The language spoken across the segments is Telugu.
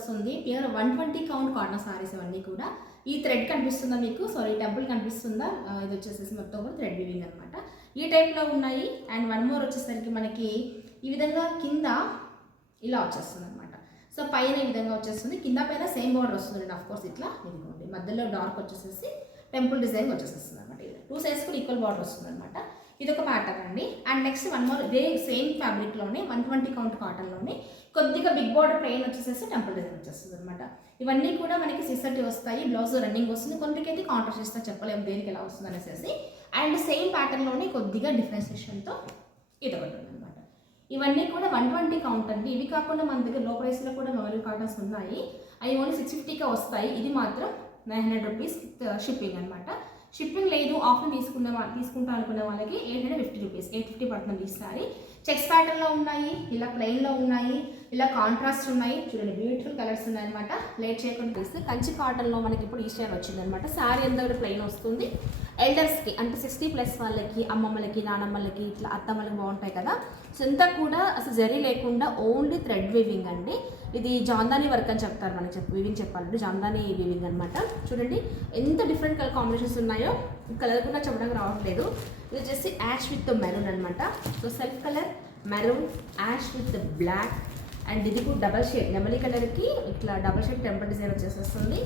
వస్తుంది. Pure one twenty count cotton saris అవన్నీ కూడా. ఈ థ్రెడ్ కనిపిస్తుందా మీకు? సారీ టెంపుల్ కనిపిస్తుందా? ఇది వచ్చేసేసి మొత్తం కూడా థ్రెడ్ వివింగ్ అనమాట ఈ టైప్లో ఉన్నాయి. అండ్ వన్ మోర్ వచ్చేసరికి మనకి ఈ విధంగా కింద ఇలా వచ్చేస్తుంది అనమాట సో పైన ఈ విధంగా వచ్చేస్తుంది. కింద పైన సేమ్ బోర్డర్ వస్తుంది ఆఫ్ కోర్స్ ఇట్లా ఇదిగోండి. మధ్యలో డార్క్ వచ్చేసేసి టెంపుల్ డిజైన్ వచ్చేసేస్తుంది అనమాట ఇది టూ సైడ్స్ కూడా ఈక్వల్ బార్డర్ వస్తుంది అనమాట ఇది ఒక ప్యాటర్న్ అండి అండ్ నెక్స్ట్ వన్ మోర్ ఇదే సేమ్ ఫ్యాబ్రిక్లోనే వన్ ట్వంటీ కౌంట్ కాటన్లోనే కొద్దిగా బిగ్ బార్డర్ ప్లెయిన్ వచ్చేసేసి టెంపుల్ డిజైన్ వచ్చేస్తుంది అనమాట ఇవన్నీ కూడా మనకి సిసర్టీ వస్తాయి బ్లౌజ్ రన్నింగ్ వస్తుంది కొన్నికైతే కాంట్రాస్ట్ ఇస్తా చెప్పలేము దేనికి ఎలా వస్తుంది అనేసి అండ్ సేమ్ ప్యాటర్న్లోనే కొద్దిగా డిఫరెన్సియేషన్తో ఇది ఒకటి అనమాట ఇవన్నీ కూడా వన్ ట్వంటీ కౌంట్ అండి. ఇవి కాకుండా మన దగ్గర లో ప్రైస్లో కూడా మొబైల్ కాటన్స్ ఉన్నాయి. అవి ఓన్లీ సిక్స్ ఫిఫ్టీకే వస్తాయి. ఇది మాత్రం నైన్ హండ్రెడ్ రూపీస్ షిప్పింగ్ అనమాట షిప్పింగ్ లేదు ఆఫర్ తీసుకున్న తీసుకుంటా అనుకున్న వాళ్ళకి eight hundred fifty rupees eight fifty పడుతుంది ఈసారి చెక్స్ ప్యాటర్న్లో ఉన్నాయి ఇలా ప్లెయిన్లో ఉన్నాయి. ఇలా కాంట్రాస్ట్ ఉన్నాయి. చూడండి బ్యూటిఫుల్ కలర్స్ ఉన్నాయి అనమాట లేట్ చేయకుండా తీస్తే కంచి కాటన్లో మనకి ఇప్పుడు ఈ స్టైల్ వచ్చింది అనమాట శారీ అంతా కూడా ప్లెయిన్ వస్తుంది. ఎల్డర్స్కి అంటే సిక్స్టీ ప్లస్ వాళ్ళకి అమ్మమ్మలకి నానమ్మలకి ఇట్లా అత్తమ్మలకి బాగుంటాయి కదా. సో ఇంతా కూడా అసలు జరీ లేకుండా ఓన్లీ థ్రెడ్ వీవింగ్ అండి. ఇది జాందాని వర్క్ అని చెప్తారు మనకి చెప్పి వీవింగ్ చెప్పాలంటే జాందాని వీవింగ్ అనమాట చూడండి ఎంత డిఫరెంట్ కలర్ కాంబినేషన్స్ ఉన్నాయో. కలర్ కూడా చెప్పడానికి రావట్లేదు. ఇది వచ్చేసి యాష్ విత్ మెరూన్ అనమాట so self colour maroon ash with black and ఇది కూడా డబల్ షేడ్ నెమలి కలర్కి ఇట్లా double shade temple design వచ్చేసేస్తుంది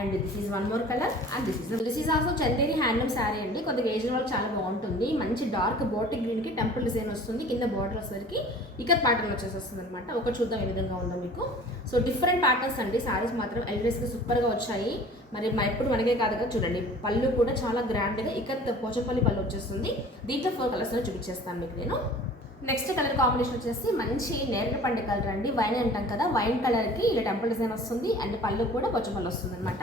and this is one more colour and this is this is also Chanderi handloom sari అండి. కొద్దిగా ఏజ్ వాళ్ళకి చాలా బాగుంటుంది. మంచి డార్క్ బోటిక్ గ్రీన్కి టెంపుల్ డిజైన్ వస్తుంది. కింద బార్డర్ వచ్చేసరికి ఇక ప్యాటర్న్ వచ్చేసి అనమాట ఒక చూద్దాం ఏ విధంగా ఉందో మీకు. సో డిఫరెంట్ ప్యాటర్న్స్ అండి. శారీస్ మాత్రం ఎల్డ్రెస్కి సూపర్గా వచ్చాయి. మరి మా ఎప్పుడు మనకే కాదు కదా చూడండి. పళ్ళు కూడా చాలా గ్రాండ్గా ఇకత్ పోచపల్లి పళ్ళు వచ్చేస్తుంది. దీంట్లో ఫోర్ కలర్స్లో చూపించేస్తాను మీకు నేను. నెక్స్ట్ కలర్ కాంబినేషన్ వచ్చేసి మంచి నేరేడు పండు కలర్ అండి. వైన్ అంటాం కదా వైన్ కలర్కి ఇలా టెంపుల్ డిజైన్ వస్తుంది. అండ్ పళ్ళు కూడా కొంచెం పళ్ళు వస్తుంది అనమాట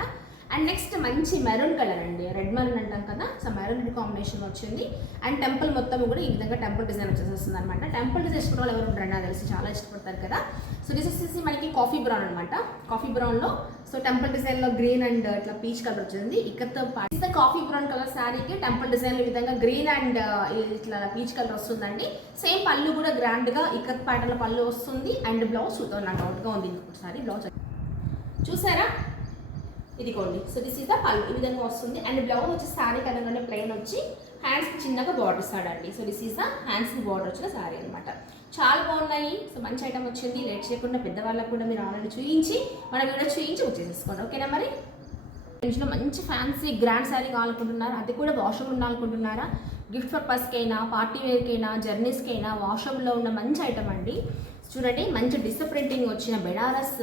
అండ్ నెక్స్ట్ మంచి మెరూన్ కలర్ అండి. రెడ్ మెరూన్ అంటాం కదా సో మెరూన్ కాంబినేషన్ వచ్చింది. అండ్ టెంపుల్ మొత్తం కూడా ఈ విధంగా టెంపుల్ డిజైన్ వచ్చేస్తుంది అనమాట టెంపుల్ డిజైన్ ఇష్టపడే వాళ్ళు ఎవరు ఉంటారు నాకు తెలిసి చాలా ఇష్టపడతారు కదా. సో దిస్ వచ్చేసి మనకి కాఫీ బ్రౌన్ అనమాట కాఫీ బ్రౌన్లో సో టెంపుల్ డిజైన్లో గ్రీన్ అండ్ ఇట్లా పీచ్ కలర్ వచ్చింది. ఇక్కడతో పాటు కాఫీ బ్రౌన్ కలర్ శారీకి టెంపుల్ డిజైన్ విధంగా గ్రీన్ అండ్ ఇట్లా పీచ్ కలర్ వస్తుందండి. సేమ్ పళ్ళు కూడా గ్రాండ్గా ఇక్కత్ ప్యాటర్న్ పళ్ళు వస్తుంది అండ్ బ్లౌజ్ చూద్దాం నాకు డౌట్గా ఉంది ఇంకొకసారి బ్లౌజ్ చూసారా? ఇదిగోండి. సో దిస్ ఇస్ ద పళ్ళు. ఈ విధంగా వస్తుంది. అండ్ బ్లౌజ్ వచ్చి శారీ కలర్లోనే ప్లెయిన్ వచ్చి హ్యాండ్స్ చిన్నగా బార్డర్ ఇస్తాడండి so this is the hands border వచ్చిన శారీ అనమాట చాలా బాగున్నాయి. సో మంచి ఐటమ్ వచ్చింది. లేట్ చేయకుండా పెద్దవాళ్ళకు కూడా మీరు ఆల్రెడీ చూయించి మన వీడియో చూయించి వచ్చేసేసుకోండి ఓకేనా మరి? రేంజ్లో మంచి ఫ్యాన్సీ గ్రాండ్ శారీ కావాలనుకుంటున్నారా? అది కూడా వాష్రూమ్ ఉండాలనుకుంటున్నారా? గిఫ్ట్ పర్పస్కైనా పార్టీ వేర్కైనా జర్నీస్కైనా వాష్రూమ్లో ఉన్న మంచి ఐటమ్ అండి. చూడండి మంచి డిస్క్ ప్రింటింగ్ వచ్చిన Benaras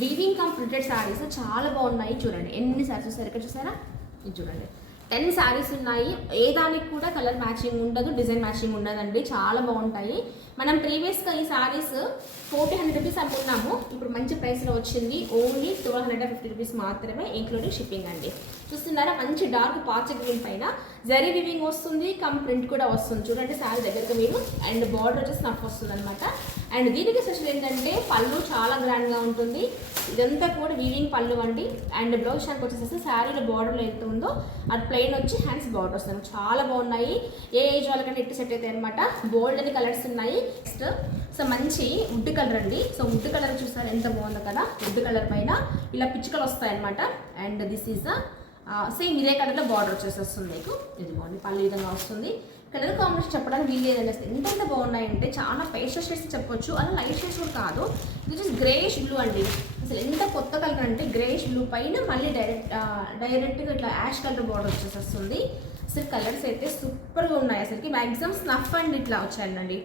weaving cum printed saris చాలా బాగున్నాయి. చూడండి ఎన్ని శారీస్ చూసారు? ఇక్కడ చూసారా? ఇది చూడండి. టెన్ శారీస్ ఉన్నాయి? ఏ దానికి కూడా కలర్ మ్యాచింగ్ ఉండదు డిజైన్ మ్యాచింగ్ ఉండదండి. చాలా బాగుంటాయి. మనం ప్రీవియస్గా ఈ శారీస్ ఫోర్టీ హండ్రెడ్ రూపీస్ అమ్ముకున్నాము ఇప్పుడు మంచి ప్రైస్లో వచ్చింది. Only twelve hundred fifty rupees మాత్రమే ఇంక్లూడింగ్ షిప్పింగ్ అండి. చూస్తున్నారా? మంచి డార్క్ పాచ గ్రీన్ పైన. జరీ వివింగ్ వస్తుంది కమ్ ప్రింట్ కూడా వస్తుంది. చూడండి శారీ దగ్గరకు మీరు. అండ్ బార్డర్ వచ్చేసి నఫ్ వస్తుంది అనమాట అండ్ దీనికి స్పెషల్ ఏంటంటే పళ్ళు చాలా గ్రాండ్గా ఉంటుంది. ఇదంతా కూడా వీవింగ్ పళ్ళు అండి. అండ్ బ్లౌజ్ షాంక్ వచ్చేసి శారీలో బార్డర్లో ఎంత ఉందో అది ప్లెయిన్ వచ్చి హ్యాండ్స్ బార్డర్ వస్తుంది. చాలా బాగున్నాయి. ఏ ఏజ్ వాళ్ళకంటే ఇట్టు సెట్ అవుతాయి అనమాట బోల్డ్ అని కలర్స్ ఉన్నాయి. నెక్స్ట్ సో మంచి వుడ్ కలర్ అండి. సో వుడ్ కలర్ చూసారు ఎంత బాగుందో కదా. వుడ్ కలర్ పైన ఇలా పిచ్చుకలు వస్తాయన్నమాట. అండ్ దిస్ ఈజ్ సేమ్ ఇదే కలర్లో బార్డర్ వచ్చేసేస్తుంది మీకు. ఇది బాగుంది. పళ్ళు విధంగా వస్తుంది. కలర్ కాంబినేషన్ చెప్పడానికి వీలు లేదనేసి అసలు ఎంత ఎంత బాగున్నాయంటే చాలా పేస్టల్ షేడ్స్ చెప్పొచ్చు. అలా లైట్ షేడ్స్ కూడా కాదు. ఇది ఇస్ గ్రేష్ బ్లూ అండి. అసలు ఎంత కొత్త కలర్ అంటే గ్రేష్ బ్లూ పైన మళ్ళీ డైరెక్ట్ డైరెక్ట్గా ఇట్లా యాష్ కలర్ బార్డర్ వచ్చేసేస్తుంది. అసలు కలర్స్ అయితే సూపర్గా ఉన్నాయి. అసలుకి మ్యాక్సిమం స్నఫ్ అండ్ ఇట్లా వచ్చాయండి.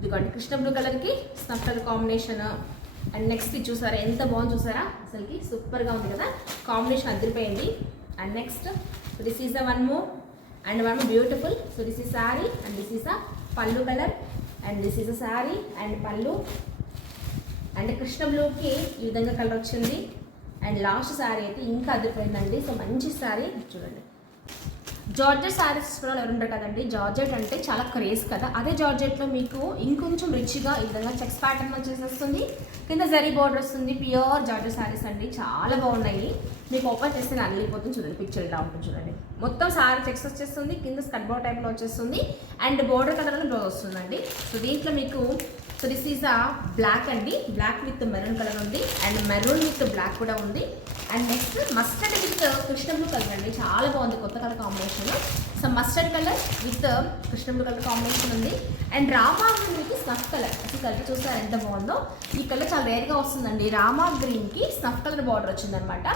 ఇదిగోండి కృష్ణ బ్లూ కలర్కి snuff colour combination. And next ఇది చూసారా ఎంత బాగుంది చూసారా? అసలుకి సూపర్గా ఉంది కదా? కాంబినేషన్ అదిరిపోయింది. And next this is a one more and one beautiful so this is sari and this is a పళ్ళు colour and this is a sari and పళ్ళు అండ్ కృష్ణ బ్లూకి ఈ విధంగా కలర్ వచ్చింది. అండ్ లాస్ట్ శారీ అయితే ఇంకా అదిరిపోయిందండి. సో మంచి శారీ చూడండి. జార్జెట్ శారీస్ కూడా ఎవరు ఉంటారు కదండి? జార్జెట్ అంటే చాలా క్రేజ్ కదా. అదే జార్జెట్లో మీకు ఇంకొంచెం రిచ్గా ఈ విధంగా చెక్స్ ప్యాటర్న్ వచ్చేసేస్తుంది. కింద జరీ బోర్డర్ వస్తుంది. ప్యూర్ జార్జెట్ శారీస్ అండి. చాలా బాగున్నాయి. మీకు ఓపెన్ చేస్తే నలిగిపోతుంది చూడండి పిక్చర్ ఇలా ఉంటుంది చూడండి. మొత్తం సారీ చెక్స్ వచ్చేస్తుంది. కింద స్కట్ బోర్డ్ టైప్లో వచ్చేస్తుంది. అండ్ బోర్డర్ కలర్లో బ్లౌజ్ వస్తుందండి. సో దీంట్లో మీకు so this is uh black అండి. బ్లాక్ విత్ మెరూన్ కలర్ ఉంది. అండ్ మెరూన్ విత్ బ్లాక్ కూడా ఉంది. And next mustard with Krishna blue colour అండి. చాలా బాగుంది. కొత్త colour combination so mustard colour with Krishna blue colour combination ఉంది. And Rama green with snuff colour ఈ కలర్ చూసారు ఎంత బాగుందో. ఈ కలర్ చాలా రేర్గా వస్తుందండి. రామా గ్రీన్కి స్నఫ్ కలర్ బార్డర్ వచ్చిందనమాట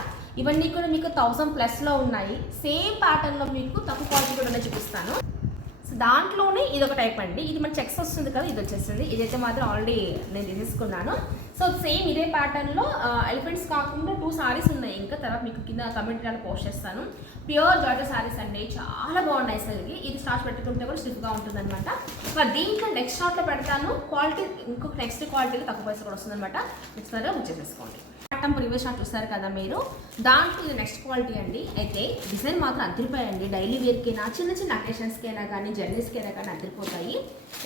ఇవన్నీ కూడా మీకు థౌసండ్ ప్లస్లో ఉన్నాయి. సేమ్ ప్యాటర్న్లో మీకు తక్కువ క్వాలిటీ కూడా చూపిస్తాను. దాంట్లోనే ఇది ఒక టైప్ అండి. ఇది మన చెక్స్ వస్తుంది కదా ఇది వచ్చేస్తుంది. ఇదైతే మాత్రం ఆల్రెడీ నేను తీసేసుకున్నాను. సో సేమ్ ఇదే ప్యాటర్న్లో ఎలిఫెంట్స్ కాకుండా టూ సారీస్ ఉన్నాయి. ఇంకా తర్వాత మీకు కింద కమెంట్ పోస్ట్ చేస్తాను. ప్యూర్ జార్జర్ సారీస్ అండి. చాలా బాగున్నాయి అసలుకి ఇది స్టార్ట్ పెట్టుకుంటే కూడా స్టిఫ్గా ఉంటుంది అనమాట మరి దీంట్లో నెక్స్ట్ షార్ట్లో పెడతాను. క్వాలిటీ ఇంకొక నెక్స్ట్ క్వాలిటీలో తక్కువ పైసలు కూడా వస్తుంది అనమాట నెక్స్ట్ బుక్ చేసేసుకోండి పట్టం ప్రీవియస్ షాట్ చూస్తారు కదా మీరు. దాంట్లో ఇది నెక్స్ట్ క్వాలిటీ అండి. అయితే డిజైన్ మాత్రం అదిరిపోయండి డైలీ వేర్కైనా చిన్న చిన్న అకేషన్స్కైనా కానీ జర్నీస్కైనా కానీ అదిరిపోతాయి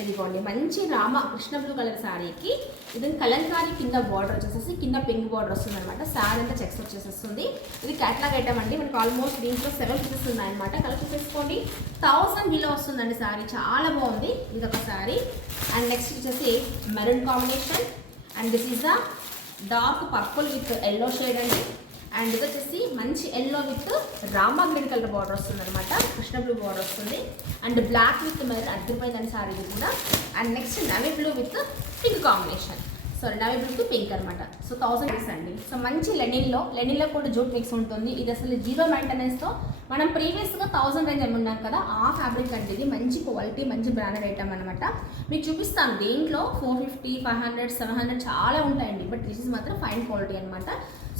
ఇదిగోండి మంచి రామ కృష్ణ బ్లూ కలర్ శారీకి ఇది కలంకారీ కింద బార్డర్ వచ్చేసేసి కింద పింక్ బార్డర్ వస్తుంది అనమాట శారీ అంతా చెక్స్ వచ్చేసేస్తుంది. ఇది క్యాట్లాగ్ ఐటమ్ అండి. మనకు ఆల్మోస్ట్ దీంట్లో సెవెన్ పీసెస్ ఉన్నాయన్నమాట. కలర్ చూసేసుకోండి. థౌసండ్ బిలో వస్తుందండి శారీ చాలా బాగుంది. ఇది ఒక శారీ అండ్ నెక్స్ట్ వచ్చేసి maroon combination and this is the dark purple with yellow shade అండి. అండ్ ఇది వచ్చేసి మంచి yellow with Rama green colour border వస్తుంది అనమాట కృష్ణ బ్లూ బార్డర్ వస్తుంది. అండ్ బ్లాక్ విత్ మరి అద్దరిపోయిందని సారీ కూడా. And next navy blue with pink combination. So navy blue pink అనమాట సో థౌసండ్ రూపీస్ అండి. సో మంచి లెనిన్లో లెనిన్లో కూడా జూట్ మిక్స్ ఉంటుంది. ఇది అసలు జీరో మెయింటెనెన్స్తో మనం ప్రీవియస్గా థౌసండ్ రేంజ్ ఉన్నాం కదా ఆ ఫ్యాబ్రిక్ అంటే ఇది మంచి క్వాలిటీ మంచి బ్రాండెడ్ ఐటమ్ అనమాట మీకు చూపిస్తాను దేంట్లో four fifty five hundred seven hundred చాలా ఉంటాయండి. బట్ దిస్ ఇస్ మాత్రం ఫైన్ క్వాలిటీ అనమాట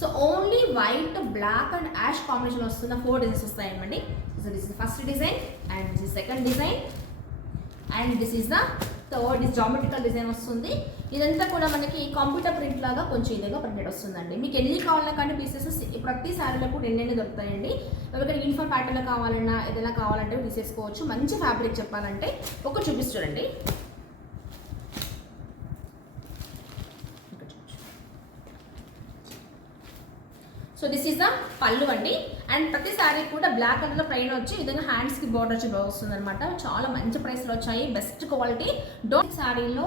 so only white black and ash combination వస్తున్న ఫోర్ డిజైన్స్ వస్తాయండి so this is first design and this is second design and this is the third is geometrical design వస్తుంది. ఇదంతా కూడా మనకి కంప్యూటర్ ప్రింట్ లాగా కొంచెం ఇదిగా ప్రింటెడ్ వస్తుందండి. మీకు ఎన్ని కావాలన్నా కానీ పీసెస్ ప్రతి శారీలో కూడా ఎన్ని దొరుకుతాయండి. ఎవరికైనా యూనిఫామ్ ప్యాటర్న్లో కావాలన్నా ఏదైనా కావాలంటే తీసేసుకోవచ్చు. మంచి ఫ్యాబ్రిక్ చెప్పాలంటే ఒక చూపిస్తు చూడండి. సో దిస్ ఈస్ ద పళ్ళు అండి. అండ్ ప్రతి శారీ కూడా బ్లాక్ కలర్లో ప్లెయిన్ వచ్చి ఈ విధంగా హ్యాండ్స్కి బార్డర్ వచ్చి వస్తుంది అనమాట చాలా మంచి ప్రైస్లో వచ్చాయి. Best quality. డోట్ శారీలో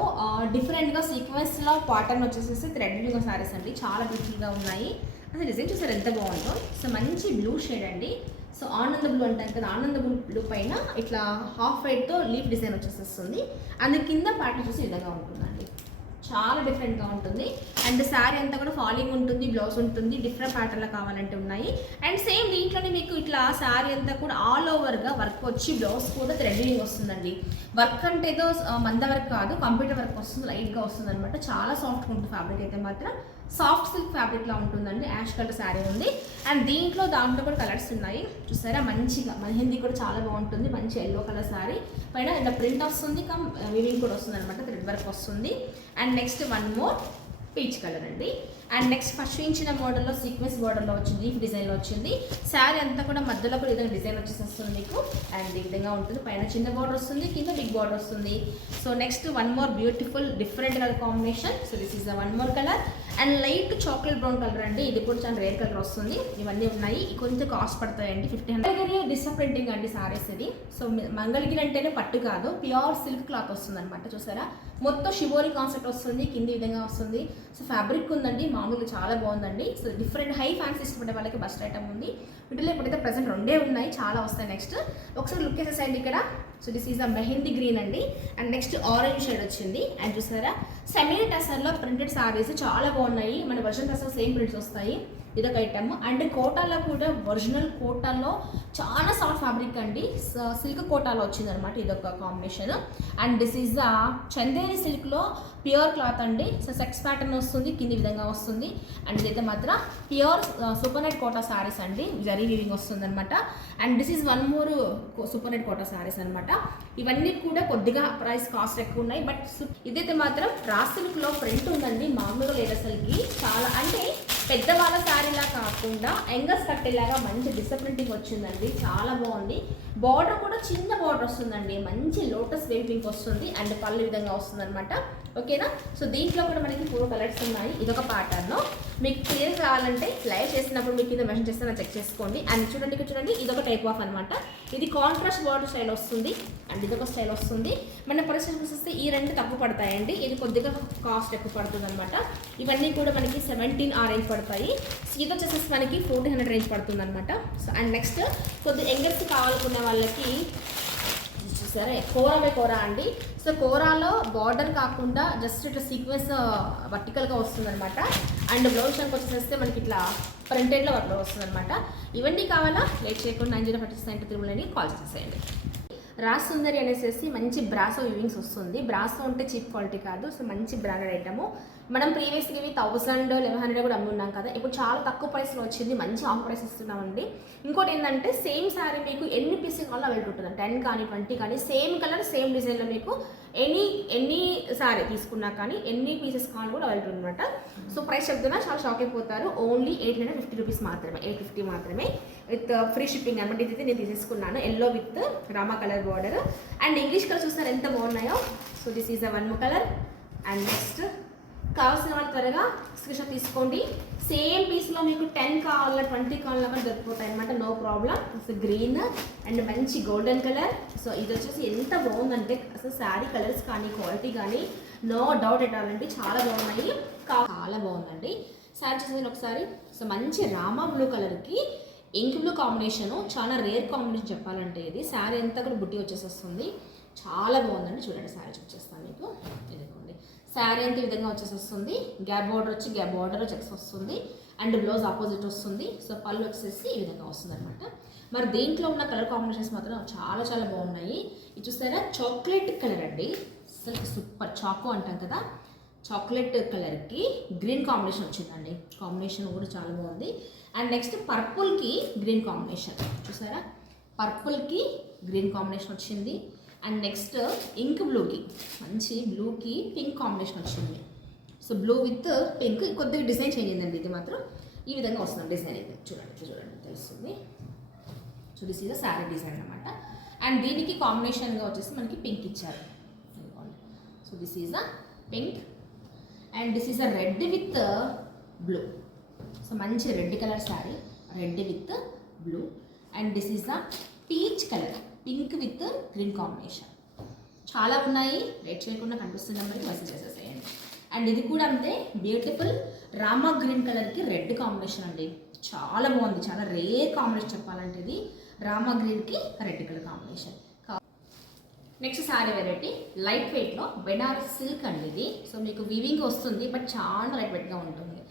డిఫరెంట్గా సీక్వెన్స్లో పాటర్న్ వచ్చేసేసి థ్రెడ్ శారీస్ అండి. చాలా బ్యూటిఫుల్గా ఉన్నాయి. అసలు డిజైన్ చూసారు ఎంత బాగుందో? సో మంచి బ్లూ షేడ్ అండి. సో ఆనంద బ్లూ అంటాం కదా ఆనంద బ్లూ పైన ఇట్లా హాఫ్ వైట్తో లీఫ్ డిజైన్ వచ్చేసేస్తుంది. అందు కింద ప్యాటర్న్ చూసి విధంగా ఉంటుందండి. చాలా డిఫరెంట్గా ఉంటుంది. అండ్ శారీ అంతా కూడా ఫాలింగ్ ఉంటుంది బ్లౌజ్ ఉంటుంది డిఫరెంట్ ప్యాటర్న్లో కావాలంటే ఉన్నాయి. అండ్ సేమ్ దీంట్లోనే మీకు ఇట్లా శారీ అంతా కూడా ఆల్ ఓవర్గా వర్క్ వచ్చి బ్లౌజ్ కూడా థ్రెడ్డింగ్ వస్తుందండి. వర్క్ అంటే ఏదో మంద వర్క్ కాదు కంప్యూటర్ వర్క్ వస్తుంది లైట్గా వస్తుంది అనమాట చాలా సాఫ్ట్గా ఉంటుంది ఫ్యాబ్రిక్ అయితే మాత్రం. సాఫ్ట్ సిల్క్ ఫ్యాబ్రిక్లా ఉంటుందండి. యాష్ కలర్ శారీ ఉంది. అండ్ దీంట్లో దాంట్లో కూడా కలర్స్ ఉన్నాయి. చూసారా? మంచిగా. మెహందీ కూడా చాలా బాగుంటుంది. మంచి ఎల్లో కలర్ శారీ. పైన ఇలా ప్రింట్ వస్తుంది. కమ్ వివింగ్ కూడా వస్తుంది అనమాట థ్రెడ్ వర్క్ వస్తుంది. And next one more peach colour అండి. అండ్ నెక్స్ట్ ఫస్ట్ ఇచ్చిన మోడల్లో సీక్వెన్స్ మోడల్లో వచ్చింది ఈ డిజైన్లో వచ్చింది. శారీ అంతా కూడా మధ్యలో కూడా విధంగా డిజైన్ వచ్చేసేస్తుంది మీకు. అండ్ ఈ విధంగా ఉంటుంది. పైన చిన్న బార్డర్ వస్తుంది కింద బిగ్ బార్డర్ వస్తుంది. So next one more beautiful different colour combination so this is the one more colour and light chocolate brown colour అండి. ఇది కూడా చాలా రేర్ కలర్ వస్తుంది. ఇవన్నీ ఉన్నాయి. కొంచెం కాస్ట్ పడతాయండి ఫిఫ్టీ హండ్రెడ్ డిసప్రింటింగ్ అండి సారీస్ ఇది. సో మంగళగిరి అంటేనే పట్టు కాదు. ప్యూర్ సిల్క్ క్లాత్ వస్తుంది అనమాట చూసారా? మొత్తం షివోరి కాన్సెప్ట్ వస్తుంది. కింది విధంగా వస్తుంది. సో ఫ్యాబ్రిక్ ఉందండి. మామూలుగా చాలా బాగుందండి. సో డిఫరెంట్ హై ఫ్యాన్స్ ఇష్టపడే వాళ్ళకి బస్ట్ ఐటమ్ ఉంది. వీటిలో ఇప్పుడైతే ప్రజెంట్ రెండే ఉన్నాయి. చాలా వస్తాయి నెక్స్ట్ ఒకసారి లుక్ వేసేసండి ఇక్కడ. So this is a mehndi green అండి. అండ్ నెక్స్ట్ ఆరెంజ్ షేడ్ వచ్చింది. అండ్ చూసారా? సెమీ టసర్లో ప్రింటెడ్ సారీస్ చాలా బాగున్నాయి. మన వర్షన్ టసర్ సేమ్ ప్రింట్స్ వస్తాయి. ఇదొక ఐటమ్ అండ్ కోటాలో కూడా ఒరిజినల్ కోటాలో చాలా సాఫ్ట్ ఫ్యాబ్రిక్ అండి. సిల్క్ కోటాలో వచ్చింది అనమాట ఇదొక combination and this is the Chanderi సిల్క్లో ప్యూర్ క్లాత్ అండి. సో సెక్స్ ప్యాటర్న్ వస్తుంది కింది విధంగా వస్తుంది. అండ్ ఇదైతే మాత్రం pure super net Kota saris అండి. జరీ వీవింగ్ వస్తుంది అనమాట and this is one more super net Kota saris అనమాట ఇవన్నీ కూడా కొద్దిగా ప్రైస్ కాస్ట్ ఎక్కువ ఉన్నాయి. బట్ ఇదైతే మాత్రం రా సిల్క్లో ప్రింట్ ఉందండి. మామూలుగా లేదు అసలుకి చాలా అంటే పెద్దవాళ్ళ శారీలా కాకుండా యంగర్స్ కట్టేలాగా మంచి డిసప్రింటింగ్ వచ్చిందండి. చాలా బాగుంది. బార్డర్ కూడా చిన్న బార్డర్ వస్తుందండి. మంచి లోటస్ వేపింగ్ వస్తుంది అండ్ పళ్ళు విధంగా వస్తుంది అనమాట ఓకేనా? సో దీంట్లో కూడా మనకి ఫోర్ కలర్స్ ఉన్నాయి. ఇదొక ప్యాటర్న్ మీకు క్లియర్ కావాలంటే లైవ్ చేసినప్పుడు మీకు కింద మెన్షన్ చేస్తే చెక్ చేసుకోండి. అండ్ చూడండి ఇక్కడ చూడండి ఒక టైప్ ఆఫ్ అనమాట ఇది కాంట్రాస్ట్ బార్డర్ స్టైల్ వస్తుంది. అండ్ ఇదొక స్టైల్ వస్తుంది. మన పరిస్థితి వస్తే ఈ రెండు తక్కువ పడతాయండి. ఇది కొద్దిగా కాస్ట్ ఎక్కువ పడుతుంది అనమాట ఇవన్నీ కూడా మనకి సెవెంటీన్ ఆ రేంజ్ పడతాయి. సో ఇది వచ్చేసి మనకి ఫోర్టీన్ హండ్రెడ్ రేంజ్ పడుతుంది అనమాట సో అండ్ నెక్స్ట్ కొద్ది ఎంగర్స్ కావాలనుకున్న వాళ్ళకి సరే కోరమే బై కోరా అండి. సో కోరాలో బార్డర్ కాకుండా జస్ట్ ఇట్లా సీక్వెన్స్ వర్టికల్గా వస్తుందన్నమాట. అండ్ బ్లౌజ్ షాంక్ వచ్చేస్తే మనకి ఇట్లా ప్రింటెడ్లో వర్క్లో వస్తుందన్నమాట. ఇవన్నీ కావాలా? లేట్ చేయకుండా nine zero five seven triple call చేసేయండి. రాజ్ సుందరి అనేసి మంచి బ్రాసో వివింగ్స్ వస్తుంది. బ్రాసో అంటే చీప్ క్వాలిటీ కాదు. సో మంచి బ్రాండెడ్ ఐటమ్. మనం ప్రీవియస్గా ఇవి థౌసండ్ లెవెన్ హండ్రెడ్ కూడా అమ్మున్నాం కదా. ఇప్పుడు చాలా తక్కువ ప్రైస్లో వచ్చింది. మంచి ఆఫ్ ప్రైస్ ఇస్తున్నామండి. ఇంకోటి ఏంటంటే సేమ్ శారీ మీకు ఎన్ని పీసెస్ కావాలో అవైలబుల్ ఉంటుంది. టెన్ కానీ ట్వంటీ కానీ సేమ్ కలర్ సేమ్ డిజైన్లో మీకు ఎనీ ఎన్ని శారీ తీసుకున్నా కానీ ఎన్ని పీసెస్ కావాలో కూడా అవైలబుల్ అనమాట సో ప్రైస్ చెప్తున్నా చాలా షాక్ అయిపోతారు. Only eight hundred fifty rupees మాత్రమే ఎయిట్ ఫిఫ్టీ మాత్రమే. విత్ ఫ్రీ షిప్పింగ్ అనమాట. ఇది నేను తీసేసుకున్నాను. Yellow with Rama colour border and English colour చూస్తారు ఎంత బాగున్నాయో. So this is a one colour and next కావాల్సిన వాళ్ళు త్వరగా స్క్రీన్షాట్ తీసుకోండి. సేమ్ పీస్లో మీకు టెన్ కావాలా ట్వంటీ కావాలా కూడా దొరికిపోతాయి అనమాట no problem so green and మంచి గోల్డెన్ కలర్ సో ఇది వచ్చేసి ఎంత బాగుందంటే అసలు శారీ కలర్స్ కానీ క్వాలిటీ కానీ నో డౌట్ ఎట్టాలంటే చాలా బాగున్నాయి. చాలా బాగుందండి. శారీ చూసేది ఒకసారి సో మంచి రామా బ్లూ కలర్కి ఇంక్ బ్లూ కాంబినేషను చాలా రేర్ కాంబినేషన్ చెప్పాలంటే ఇది. శారీ అంతా కూడా బుట్టి వచ్చేసి వస్తుంది. చాలా బాగుందండి. చూడండి శారీ చూపిస్తాను మీకు. ఇదిగోండి శారీ అంత విధంగా వచ్చేసి వస్తుంది. గ్యాప్ బార్డర్ వచ్చి గ్యాప్ బార్డర్ వచ్చేసి వస్తుంది. అండ్ బ్లౌజ్ ఆపోజిట్ వస్తుంది. సో పళ్ళు వచ్చేసి ఈ విధంగా వస్తుంది అనమాట మరి దీంట్లో ఉన్న కలర్ కాంబినేషన్స్ మాత్రం చాలా చాలా బాగున్నాయి. ఇది చూస్తారా చాక్లెట్ కలర్ అండి. అసలు సూపర్ చాకో అంటాం కదా. చాక్లెట్ కలర్కి గ్రీన్ కాంబినేషన్ వచ్చిందండి. కాంబినేషన్ కూడా చాలా బాగుంది. అండ్ నెక్స్ట్ పర్పుల్కి గ్రీన్ కాంబినేషన్ చూసారా? పర్పుల్కి గ్రీన్ కాంబినేషన్ వచ్చింది. అండ్ నెక్స్ట్ ఇంక్ బ్లూకి మంచి బ్లూకి పింక్ కాంబినేషన్ వచ్చింది. సో బ్లూ విత్ పింక్ కొద్దిగా డిజైన్ చేంజ్ అయిందండి. ఇది మాత్రం ఈ విధంగా వస్తుంది డిజైన్ అయితే. చూడండి చూడండి తెలుస్తుంది. So this is sari design అనమాట అండ్ దీనికి కాంబినేషన్గా వచ్చేసి మనకి పింక్ ఇచ్చారు. So this is a pink and this is a red with blue so మంచి red colour sari red with blue and this is the peach colour pink with green combination. చాలా ఉన్నాయి. వెయిట్ చేయకుండా కనిపిస్తున్న నెంబర్కి మెసేజ్ చేసేసేయండి. అండ్ ఇది కూడా అంతే బ్యూటిఫుల్ రామా గ్రీన్ కలర్కి రెడ్ కాంబినేషన్ అండి. చాలా బాగుంది చాలా రేర్ కాంబినేషన్ చెప్పాలంటే ఇది. రామా గ్రీన్కి red colour combination next sari variety light వెయిట్లో బెనారస్ సిల్క్ అండి ఇది. సో మీకు వీవింగ్ వస్తుంది బట్ చాలా లైట్ వెయిట్గా ఉంటుంది.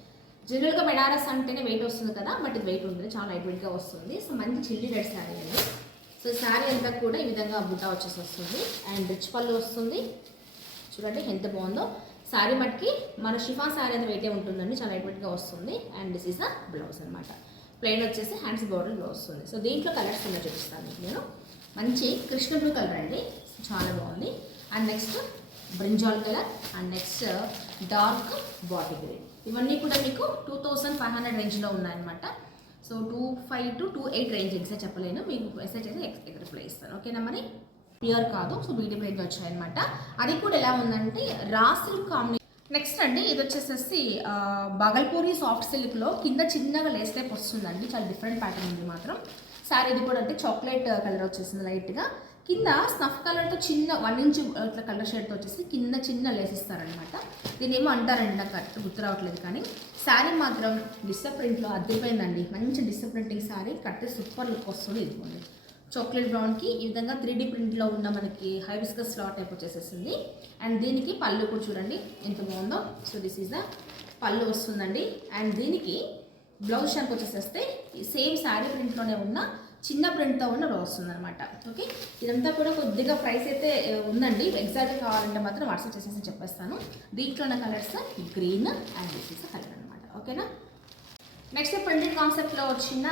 జనరల్గా బెనారస్ అంటేనే వెయిట్ వస్తుంది కదా బట్ ఇది వెయిట్ ఉంటుంది చాలా లైట్ వెయిట్గా వస్తుంది. సో మంచి చిల్లీ రెడ్ సారీ అండి. సో శారీ అంతా కూడా ఈ విధంగా బుటా వచ్చేసి వస్తుంది. అండ్ రిచ్ పళ్ళు వస్తుంది. చూడండి ఎంత బాగుందో. శారీ మట్టికి మన షిఫా శారీ అంత వెయిటే ఉంటుందండి. చాలా లైట్ వస్తుంది. And this is a blouse అనమాట ప్లెయిన్ వచ్చేసి హ్యాండ్స్ బార్డర్ బ్లౌజ్ వస్తుంది. సో దీంట్లో కలర్స్ ఉన్నాయి చూపిస్తాను మీకు నేను. మంచి కృష్ణ బ్లూ కలర్ అండి. చాలా బాగుంది. And next brinjal colour and next dark body green ఇవన్నీ కూడా మీకు టూ థౌసండ్ ఫైవ్ హండ్రెడ్ రేంజ్లో ఉన్నాయన్నమాట. So two five to two eight range exact చెప్పలేను. మీకు మెసేజ్ అయితే ఎక్స్ రిప్లై ఇస్తాను. ఓకేనా మరి? ప్యూర్ కాదు. సో మీడియం రేంజ్ వచ్చాయన్నమాట. అది కూడా ఎలా ఉందంటే రా సిల్క్ కాంబినేషన్ నెక్స్ట్ అండి ఇది వచ్చేసేసి బగల్పూరి సాఫ్ట్ సిల్క్లో కింద చిన్నగా లేస్ టైప్ వస్తుందండి. చాలా డిఫరెంట్ ప్యాటర్న్ ఉంది మాత్రం. సారీ ఇది కూడా అంటే చాక్లెట్ కలర్ uh, వచ్చేసింది లైట్గా కింద స్నఫ్ కలర్తో చిన్న వన్ ఇంచ్ ఇట్లా కలర్ షేడ్తో వచ్చేసి కింద చిన్న లేస్ ఇస్తారనమాట దీని ఏమో అంటారండి నాకు గుర్తు రావట్లేదు కానీ. శారీ మాత్రం డిసప్రింట్లో ప్రింట్లో అద్దరిపోయిందండి. మంచి డిసప్రింటింగ్ శారీ కడితే సూపర్ లుక్ వస్తుంది ఇదిగోండి. చాక్లెట్ బ్రౌన్కి ఈ విధంగా త్రీ డీ ప్రింట్లో ఉన్న మనకి హైబిస్కస్ స్లాట్ టైప్ వచ్చేసేసింది. అండ్ దీనికి పళ్ళు కూడా చూడండి ఎంత బాగుందో. సో దిస్ ఈజ్ ద పళ్ళు వస్తుందండి. అండ్ దీనికి బ్లౌజ్ షాంప్ వచ్చేసేస్తే సేమ్ శారీ ప్రింట్లోనే ఉన్న చిన్న ప్రింట్తో ఉన్న బ్లౌజ్ వస్తుంది అనమాట ఓకే ఇదంతా కూడా కొద్దిగా ప్రైస్ అయితే ఉందండి. ఎగ్జాక్ట్గా కావాలంటే మాత్రం వాట్సాప్ చేసేసి చెప్పేస్తాను. దీంట్లో ఉన్న colours green and this colour అనమాట ఓకేనా నెక్స్ట్ ప్రింటెడ్ కాన్సెప్ట్లో వచ్చిన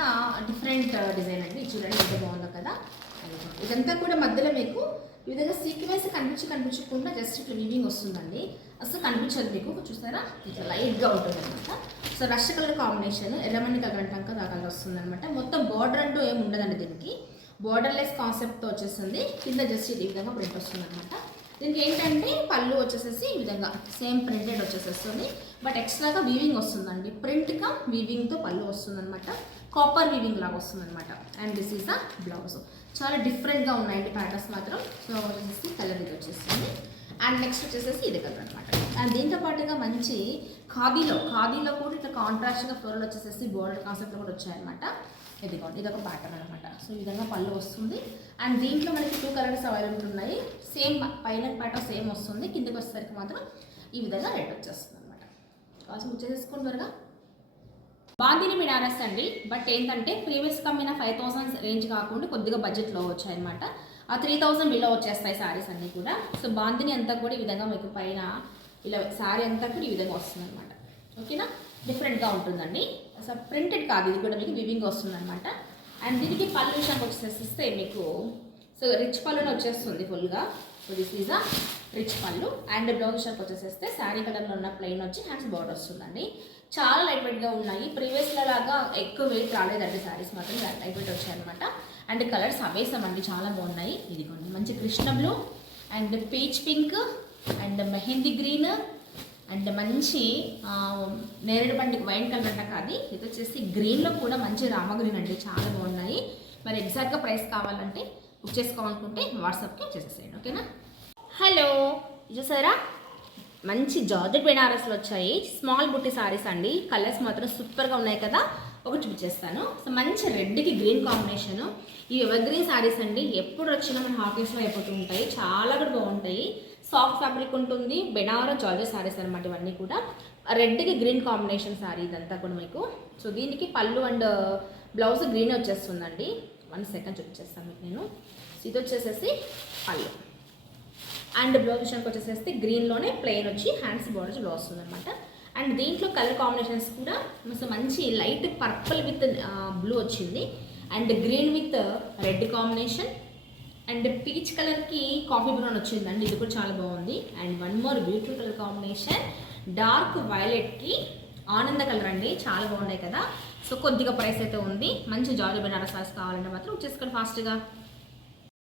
డిఫరెంట్ డిజైన్ uh, అండి. చూడండి ఎంత బాగుందో కదా. ఇదంతా కూడా మధ్యలో మీకు ఈ విధంగా సీక్వెన్స్ కనిపించి కనిపించకుండా జస్ట్ ఇట్లా వీవింగ్ వస్తుందండి. అసలు కనిపించదు మీకు చూసారా ఇట్లా లైట్గా ఉంటుంది అనమాట సో రష్ కలర్ కాంబినేషన్ ఎర్రమణి కలర్ అంటాం కదా ఆ కలర్ వస్తుంది అనమాట మొత్తం బార్డర్ అంటూ ఏమి ఉండదండి దీనికి. బార్డర్లెస్ కాన్సెప్ట్తో వచ్చేస్తుంది. కింద జస్ట్ ఈ విధంగా ప్రింట్ వస్తుంది అనమాట దీనికి ఏంటంటే పళ్ళు వచ్చేసేసి ఈ విధంగా సేమ్ ప్రింటెడ్ వచ్చేసేస్తుంది. బట్ ఎక్స్ట్రాగా వీవింగ్ వస్తుందండి. ప్రింట్గా వీవింగ్తో పళ్ళు వస్తుందన్నమాట. కాపర్ వీవింగ్ లాగా వస్తుందన్నమాట. And this is the blouse చాలా డిఫరెంట్గా ఉన్నాయండి ప్యాటర్న్స్ మాత్రం. సో వచ్చేసి కలర్ ఇది వచ్చేస్తుంది. అండ్ నెక్స్ట్ వచ్చేసేసి ఇది కలర్ అనమాట అండ్ దీంతో పాటుగా మంచి ఖాదీలో ఖాదీలో కూడా ఇట్లా కాంట్రాస్ట్గా ఫ్లోరల్ వచ్చేసేసి బోర్డర్ కాన్సెప్ట్లో కూడా వచ్చాయన్నమాట. ఇదిగోండి ఇదొక ప్యాటర్న్ అనమాట సో ఈ విధంగా పళ్ళు వస్తుంది. అండ్ దీంట్లో మనకి టూ కలర్స్ అవైలబుల్ ఉన్నాయి. సేమ్ పైన ప్యాటర్న్ సేమ్ వస్తుంది. కిందకి వచ్చేసరికి మాత్రం ఈ విధంగా రెడ్ వచ్చేస్తుంది అనమాట కావాల్సి వచ్చేసేసుకోండి త్వరగా. బాందిని మినారస్ అండి. బట్ ఏంటంటే ప్రీవియస్ కమ్మిన ఫైవ్ థౌసండ్ రేంజ్ కాకుండా కొద్దిగా బడ్జెట్లో వచ్చాయన్నమాట. ఆ త్రీ థౌసండ్ బిలో వచ్చేస్తాయి శారీస్ అన్నీ కూడా. సో బాందిని అంతా కూడా ఈ విధంగా మీకు పైన ఇలా శారీ అంతా కూడా ఈ విధంగా వస్తుంది అనమాట ఓకేనా? డిఫరెంట్గా ఉంటుందండి. అసలు ప్రింటెడ్ కాదు ఇది కూడా మీకు వివింగ్ వస్తుంది అనమాట అండ్ దీనికి పళ్ళు విషయానికి వచ్చేసిస్తే మీకు సో రిచ్ పళ్ళుని వచ్చేస్తుంది ఫుల్గా. So this is a rich pallu and blouse shirt వచ్చేసేస్తే sari కలర్లో ఉన్న ప్లెయిన్ వచ్చి హ్యాండ్స్ బార్డర్ వస్తుందండి. చాలా లైట్ వెయిట్గా ఉన్నాయి. ప్రీవియస్లో లాగా ఎక్కువ వెయిట్ రాలేదండి శారీస్ మాత్రం. లైట్ వెయిట్ వచ్చాయన్నమాట. అండ్ కలర్స్ అవేసామండి చాలా బాగున్నాయి. ఇదిగోండి మంచి Krishna blue and peach pink and mehndi green and మంచి నేరేడు పండుగ వైన్ కలర్ అంట కాదు. ఇది వచ్చేసి గ్రీన్లో కూడా మంచి రామ గ్రీన్ అండి. చాలా బాగున్నాయి. మరి ఎగ్జాక్ట్గా ప్రైస్ కావాలంటే బుక్ చేసుకోవాలనుకుంటే వాట్సాప్కి చేసేసేయండి. ఓకేనా? హలో చూసారా? మంచి జార్జెట్ బెనారస్లు వచ్చాయి. స్మాల్ బుట్టి సారీస్ అండి. కలర్స్ మాత్రం సూపర్గా ఉన్నాయి కదా? ఒకటి చూపిస్తాను సో మంచి రెడ్కి గ్రీన్ కాంబినేషన్. ఈ ఎవర్ గ్రీన్ సారీస్ అండి ఎప్పుడు వచ్చినా మన హాఫీస్లో అయిపోతూ ఉంటాయి. చాలా కూడా బాగుంటాయి. సాఫ్ట్ ఫ్యాబ్రిక్ ఉంటుంది. బెనారో జార్జెట్ సారీస్ అనమాట ఇవన్నీ కూడా. రెడ్కి గ్రీన్ కాంబినేషన్ సారీ ఇదంతా కూడా మీకు. సో దీనికి పళ్ళు అండ్ బ్లౌజ్ గ్రీన్ వచ్చేస్తుందండి. వన్ సెకండ్ చూపించేస్తాను మీకు నేను. ఇది వచ్చేసేసి పళ్ళు. అండ్ బ్లౌజ్ విషయానికి వచ్చేసేస్తే గ్రీన్లోనే ప్లెయిన్ వచ్చి హ్యాండ్స్ బార్డర్స్ బ్లౌజ్ వస్తుంది అనమాట అండ్ దీంట్లో కలర్ కాంబినేషన్స్ కూడా మస్తు మంచి లైట్ పర్పుల్ విత్ బ్లూ వచ్చింది. And green with red combination and peach కలర్కి కాఫీ బ్రౌన్ వచ్చిందండి. ఇది కూడా చాలా బాగుంది. And one more beautiful colour combination dark వైలెట్కి ఆనంద కలర్ అండి. చాలా బాగున్నాయి కదా. సో కొద్దిగా ప్రైస్ అయితే ఉంది. మంచి జార్జ్ బెనారస్ సారీస్ కావాలంటే మాత్రం వచ్చేసుకోండి ఫాస్ట్గా